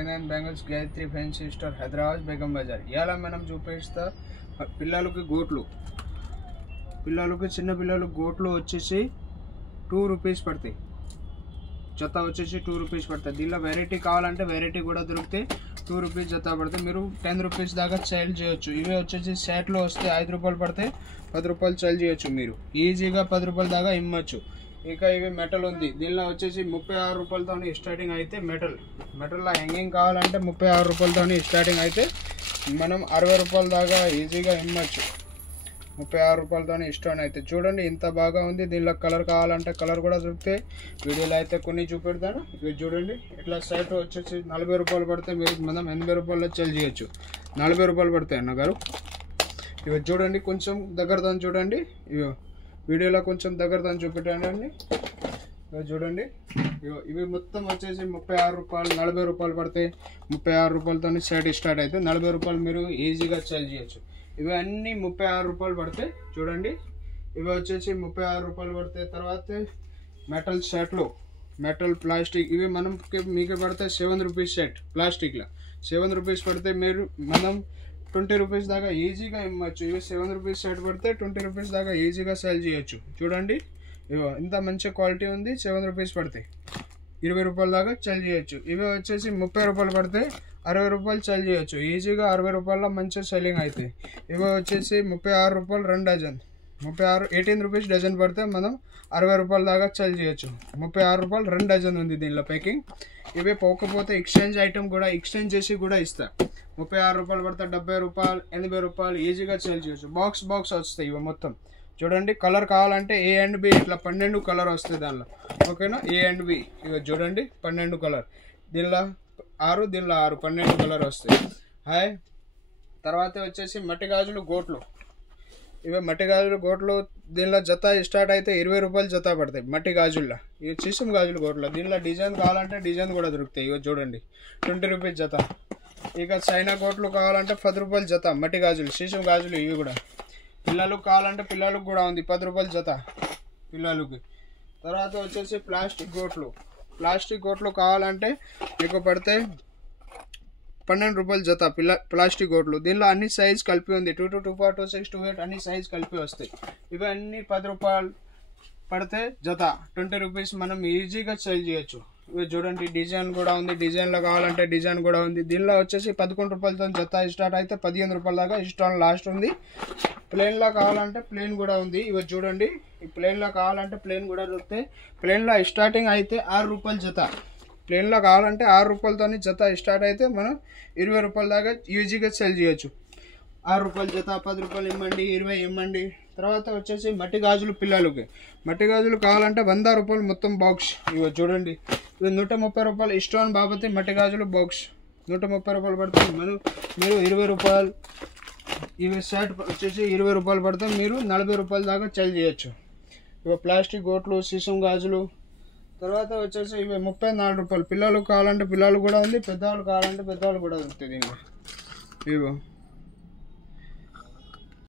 Bangles Gayatri fancy store Hyderabad Begum Bazaar. ఇలా మనం చూపిస్తా పిల్లలకి గోట్లు, పిల్లలకి చిన్న పిల్లలు గోట్లు వచ్చేసి 2 రూపీస్ పడతాయి. జత వచ్చేసి 2 రూపీస్ పడతాయి. దీనిలో వెరైటీ కావాలంటే వెరైటీ కూడా దొరుకుతాయి. 2 రూపీస్ జత పడతాయి. మీరు 10 రూపీస్ దాకా సేల్ చేయొచ్చు. ఇవి వచ్చేసి సెట్లో వస్తే 5 రూపాయలు పడతాయి. 10 రూపాయలు సేల్ చేయొచ్చు. మీరు ఈజీగా 10 రూపాయల దాకా ఇమ్మచ్చు. ఇంకా ఇవి మెటల్ ఉంది. దీనిలో వచ్చేసి 36 రూపాయలతో స్టార్టింగ్ అయితే మెటల్లో హ్యాంగింగ్ కావాలంటే 36 రూపాయలతో స్టార్టింగ్ అయితే మనం 60 రూపాయల దాకా ఈజీగా ఇమ్మచ్చు. 36 రూపాయలతో స్టార్ట్ అయితే చూడండి ఇంత బాగా ఉంది. దీనిలో కలర్ కావాలంటే కలర్ కూడా దొరుకుతాయి. వీడియోలో అయితే కొన్ని చూపెడతాను. ఇవి చూడండి ఇట్లా సెట్ వచ్చేసి 40 రూపాయలు పడితే మీరు మనం 80 రూపాయల్లో సేల్ చేయొచ్చు. 40 రూపాయలు పడతాయి అన్నగారు. ఇవి చూడండి కొంచెం దగ్గరతో చూడండి. ఇవి వీడియోలో కొంచెం దగ్గరతో చూపెట్టండి. చూడండి ఇవి మొత్తం వచ్చేసి 36 రూపాయలు 40 రూపాయలు పడతాయి. 36 రూపాయలతో సెట్ స్టార్ట్ అయితే 40 రూపాయలు మీరు ఈజీగా సేల్ చేయొచ్చు. ఇవి అన్నీ 36 రూపాయలు పడతాయి. చూడండి ఇవి వచ్చేసి 36 రూపాయలు పడతాయి. తర్వాత మెటల్ షర్ట్లు, మెటల్ ప్లాస్టిక్ ఇవి మీకు పడతాయి 7 రూపీస్ సెట్. ప్లాస్టిక్లో 7 రూపీస్ పడితే మనం 20 రూపీస్ దాకా ఈజీగా ఇమ్మచ్చు. ఇవి 7 రూపీస్ సెట్ పడితే 20 రూపీస్ దాకా ఈజీగా సేల్ చేయొచ్చు. చూడండి ఇవో ఇంత మంచి క్వాలిటీ ఉంది. 7 రూపీస్ పడితే 20 రూపాయల దాకా సేల్ చేయొచ్చు. ఇవి వచ్చేసి 30 రూపాయలు పడితే 60 రూపాయలు సేల్ చేయొచ్చు. ఈజీగా 60 రూపాయల మంచిగా సెల్లింగ్ అవుతాయి. ఇవి వచ్చేసి 36 రూపాయలు 2 డజన్. 18 రూపీస్ డజన్ పడితే మనం 60 రూపాయల దాకా సేల్ చేయొచ్చు. 36 రూపాయలు 2 డజన్ ఉంది దీనిలో ప్యాకింగ్. ఇవి పోకపోతే ఎక్స్చేంజ్ ఐటమ్ కూడా ఎక్స్చేంజ్ చేసి కూడా ఇస్తా. 36 రూపాయలు పడితే 70 రూపాయలు 80 రూపాయలు ఈజీగా సేల్ చేయొచ్చు. బాక్స్ వస్తాయి ఇవి మొత్తం. చూడండి కలర్ కావాలంటే A అండ్ B ఇట్లా 12 కలర్ వస్తాయి దానిలో. ఓకేనా A అండ్ B ఇవి చూడండి 12 కలర్. దీనిలో 6 దీనిలో 6 12 కలర్ వస్తాయి. హాయ్ తర్వాత వచ్చేసి మట్టి గాజులు గోట్లు. ఇవి మట్టి గాజులు గోట్లు దీనిలో జత స్టార్ట్ అయితే 20 రూపాయలు జత పడతాయి. మట్టి గాజుల్లో ఇవి సీసం గాజులు గోట్లు. దీనిలో డిజైన్ కావాలంటే డిజైన్ కూడా దొరుకుతాయి. ఇవి చూడండి 20 రూపీస్ జత. ఇక చైనా గోట్లు కావాలంటే 10 రూపాయలు జత. మట్టి గాజులు సీసం గాజులు ఇవి కూడా. పిల్లలకు కావాలంటే పిల్లలకు కూడా ఉంది 10 రూపాయలు జత పిల్లలకి. తర్వాత వచ్చేసి ప్లాస్టిక్ గోట్లు కావాలంటే మీకు పడితే 12 రూపాయలు జత ప్లాస్టిక్ గోట్లు. దీనిలో అన్ని సైజ్ కలిపి ఉంది. 2 to 2 4 2 6 2 8 అన్ని సైజ్ కలిపి వస్తాయి. ఇవి అన్ని 10 రూపాయలు పడితే జత 20 రూపీస్ మనం ఈజీగా సేల్ చేయొచ్చు. ఇవి చూడండి డిజైన్ కూడా ఉంది. డిజైన్లో కావాలంటే డిజైన్ కూడా ఉంది. దీనిలో వచ్చేసి 11 రూపాయలతో జత స్టార్ట్ అయితే 15 రూపాయల దాకా స్టాల్ లాస్ట్ ఉంది. ప్లెయిన్లో కావాలంటే ప్లెయిన్ కూడా ఉంది. ఇవి చూడండి ఈ ప్లెయిన్లో కావాలంటే ప్లెయిన్ కూడా దొరుకుతాయి. ప్లెయిన్లో స్టార్టింగ్ అయితే 6 రూపాయలు జత. ప్లెయిన్లో కావాలంటే 6 రూపాయలతో జత స్టార్ట్ అయితే మనం 20 రూపాయల దాకా ఈజీగా సేల్ చేయొచ్చు. 6 రూపాయలు జత 10 రూపాయలు ఇమ్మండి 20 ఇమ్మండి. తర్వాత వచ్చేసి మట్టి గాజులు పిల్లలకి. మట్టి గాజులు కావాలంటే 100 రూపాయలు మొత్తం బాక్స్. ఇవి చూడండి ఇవి 130 రూపాయలు స్టోన్ బాబతి మట్టి గాజులు బాక్స్ 130 రూపాయలు పడుతుంది. మీరు 20 రూపాయలు ఇవి సెట్ వచ్చేసి 20 రూపాయలు పడితే మీరు 40 రూపాయల దాకా సేల్ చేయొచ్చు. ఇవి ప్లాస్టిక్ గోట్లు సీసం గాజులు. తర్వాత వచ్చేసి ఇవి 34 రూపాయలు. పిల్లలు కావాలంటే పిల్లలు కూడా ఉంది. పెద్దవాళ్ళు కావాలంటే పెద్దవాళ్ళు కూడా దొరుకుతుంది. ఇవి